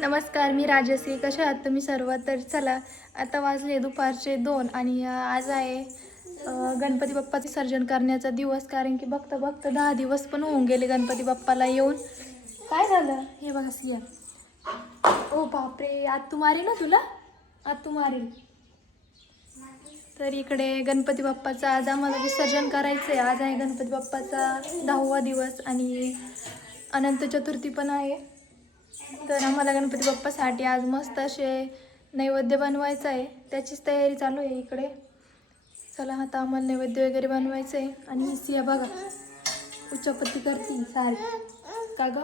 नमस्कार मी राजश्री. कशा आहात तुम्ही सर्व? तर चला आता वाजले दुपारचे दोन आणि आज आहे गणपती बाप्पाचे सर्जन करण्याचा दिवस. कारण की बघता बघता दहा दिवस पण होऊन गेले गणपती बाप्पाला येऊन. काय झालं? हे बघा सिया. ओ बापरे आत तू मारी ना तुला? आत तू मारेल. तर इकडे गणपती बाप्पाचं आज आम्हाला विसर्जन करायचं आहे आज आहे गणपती बाप्पाचा दहावा दिवस आणि अनंत चतुर्थी पण आहे. तर आम्हाला गणपती बाप्पासाठी आज मस्त असे नैवेद्य बनवायचं आहे त्याचीच तयारी चालू आहे इकडे. चला आता आम्हाला नैवेद्य वगैरे बनवायचं आहे आणि ही सिया बघा. उच्चपती करते सारी. का ग?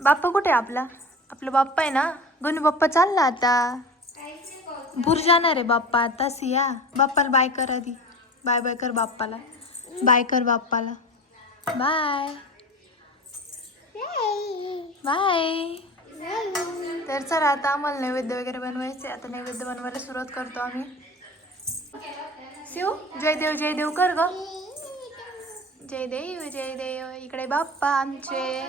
बाप्पा कुठे आहे आपला? आपला बाप्पा आहे ना? गणू बाप्पा चालला आता. भूर जाणार आहे बाप्पा आता सिया. बाप्पाला बाय कर आधी. बाय बाय कर बाप्पाला. बाय कर बाप्पाला. बाय. बाय. तर चला आता आम्हाला नैवेद्य वगैरे बनवायचे आता नैवेद्य बनवायला सुरुवात करतो आम्ही. शिव जय देव जय देव कर ग. जय देव जय देव इकडे बाप्पा आमचे.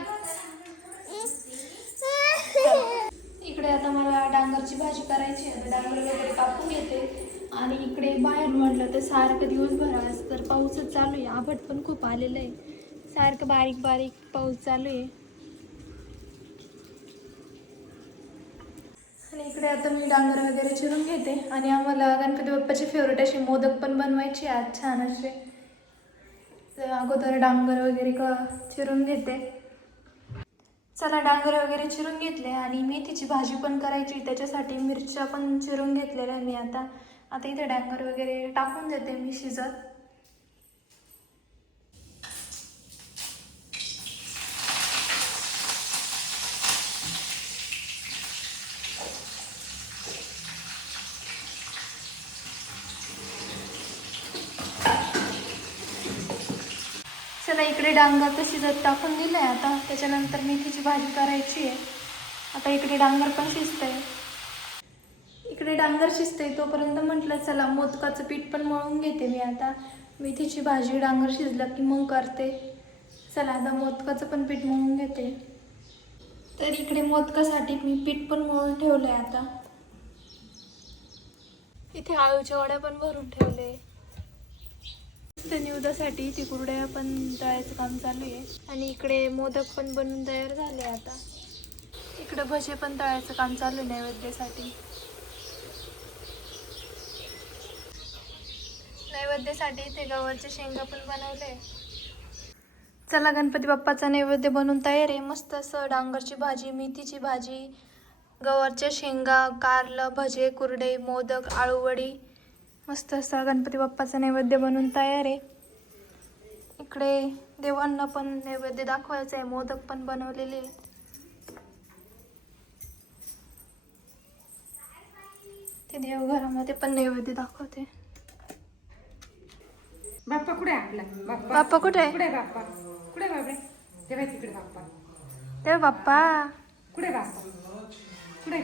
इकडे आता मला डांगरची भाजी करायची आहे. आता डांगर वगैरे कापून घेते. आणि इकडे बाहेर म्हटलं तर सारखं दिवसभर आज तर पाऊसच चालू आहे. आभट पण खूप आलेलं आहे. सारखं बारीक बारीक पाऊस चालू आहे. आणि इकडे आता मी डांगर वगैरे चिरून घेते. आणि आम्हाला गणपती बाप्पाचे फेवरेट असे मोदक पण बनवायचे आज छान असे. तर अगोदर डांगर वगैरे क चिरून घेते. चला डांगर वगैरे चिरून घेतले. आणि मेथीची भाजी पण करायची. त्याच्यासाठी मिरच्या पण चिरून घेतलेल्या मी आता. आता इथे डांगर वगैरे टाकून देते मी शिजत. चला इकडे डांगर तर शिजत टाकून दिलं आहे आता त्याच्यानंतर मेथीची भाजी करायची आहे. आता इकडे डांगर पण शिजतंय. इकडे डांगर शिजतंय तोपर्यंत म्हटलं चला मोदकाचं पीठ पण मळून घेते मी आता. मेथीची भाजी डांगर शिजलं की मग करते. चला आता मोदकाचं पण पीठ मळून घेते. तर इकडे मोदकासाठी मी पीठ पण मळून ठेवलं आहे आता. इथे आळूच्या वड्या पण भरून ठेवले. त्यांनी निवदासाठी ती कुरड्या पण तळायचं काम चालू आहे. आणि इकडे मोदक पण बनवून तयार झाले आता. इकडे भजे पण तळायचं काम चालू आहे नैवेद्यासाठी. नैवेद्यासाठी ते गव्हाचे शेंगा पण बनवले. चला गणपती बाप्पाचा नैवेद्य बनवून तयार आहे. मस्त असं डांगरची भाजी मेथीची भाजी गवारच्या शेंगा कारलं भजे कुरडे मोदक आळूवडी मस्त असा गणपती बाप्पाचा नैवेद्य बनवून तयार आहे. इकडे देवांना पण नैवेद्य दाखवायचं आहे मोदक पण बनवलेले ते देवघरामध्ये पण नैवेद्य दाखवते. बाप्पा कुठे आहे आपला? बाप्पा. कुठे आहे? कुठे बाप्पा? कुठे बाबे तेव्हा तिकडे बाप्पा. ते बाप्पा. कुठे बाप्पा? कुठे?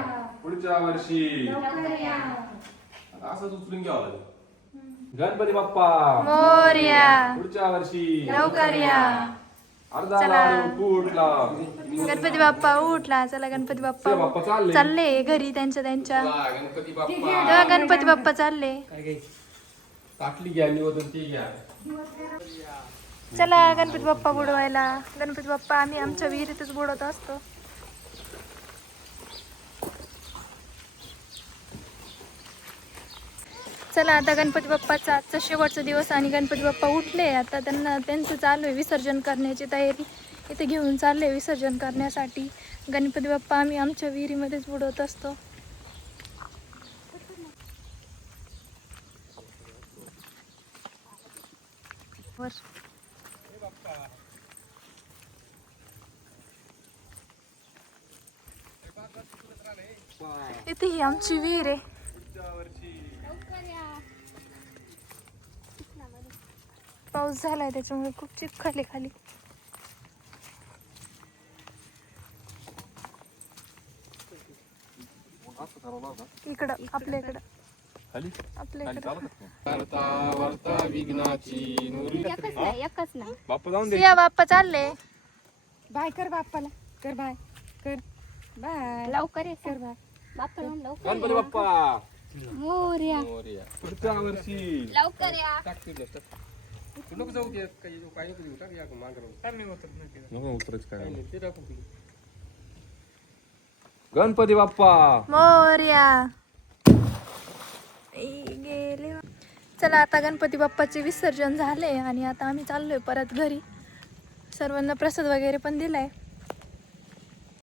पुढच्या वर्षी. असंच उचलून घ्यावं लागेल. गणपती बाप्पा. मोर्या. पुढच्या वर्षी. लवकर या. अर्धा चला. लाडू फुटला गणपती बाप्पा उठला. चला गणपती चला बाप्पा बाप्पा चालले. चालले घरी त्यांच्या त्यांच्या. चला, गणपती बाप्पा. तेव्हा गणपती बाप्पा चालले. काय काय ताटली घ्या निवडून ती घ्या. चला गणपती बाप्पा बुडवायला. गणपती बाप्पा आम्ही आमच्या विहिरीतच बुडवत असतो. चला आता गणपती बाप्पाचा आजचा शेवटचा दिवस आणि गणपती बाप्पा उठले. आता त्यांना त्यांचं चालू आहे विसर्जन करण्याची तयारी. इथे घेऊन चालले विसर्जन करण्यासाठी. गणपती बाप्पा आम्ही आमच्या विहिरीमध्येच बुडवत असतो. इथे ही आमची विहीर आहे. पाऊस झालाय त्याच्यामुळे खूप चिपखल आहे खाली. इकडं आपल्या इकडं. खाली? आपल्या इकडं. नाही बाप्पा जाऊन दे. सिया बाप्पा चालले. बाय कर बाप्पाला. कर बाय. कर. बाय. लवकर ये. कर बाय. बाप्पा म्हणून लवकर बाप्पा. मोर्या. मोरया. पुढच्या वर्षी. लवकर या. नको जाऊ दे काही काही नको देऊ टाक या मागं नको उतरच काय? गणपती बाप्पा! मोर्या. ई, गेले चला आता गणपती बाप्पाचे विसर्जन झाले आणि आता आम्ही चाललोय परत घरी. सर्वांना प्रसाद वगैरे पण दिलाय.